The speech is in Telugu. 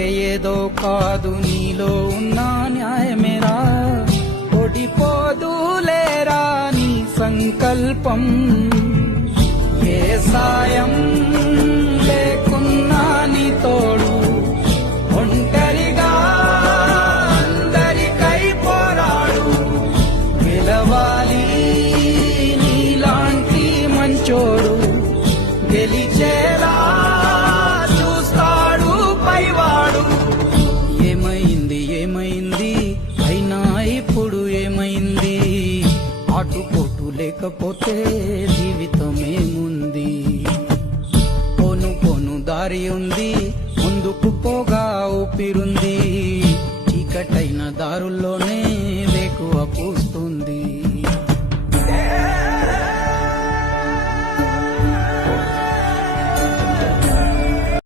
అంటే ఏదో కాదు, నీలో ఉన్న న్యాయమేరా. ఓడిపోదులేరా నీ సంకల్పం. ఏ సాయం లేకున్నా నీ తోడు, ఒంటరిగా అందరికై పోరాడు. గెలవాలి నీలాంటి మంచోడు, గెలిచేలా చూస్తాడు పైవాడు. ఏమైంది ఏమైంది అయినా ఇప్పుడు ఏమైంది? ఆటుపోటు లేకపోతే జీవితమేముంది? పోను పోను దారి ఉంది, ముందుకు పోగా ఊపిరుంది. చీకటైన దారుల్లోనే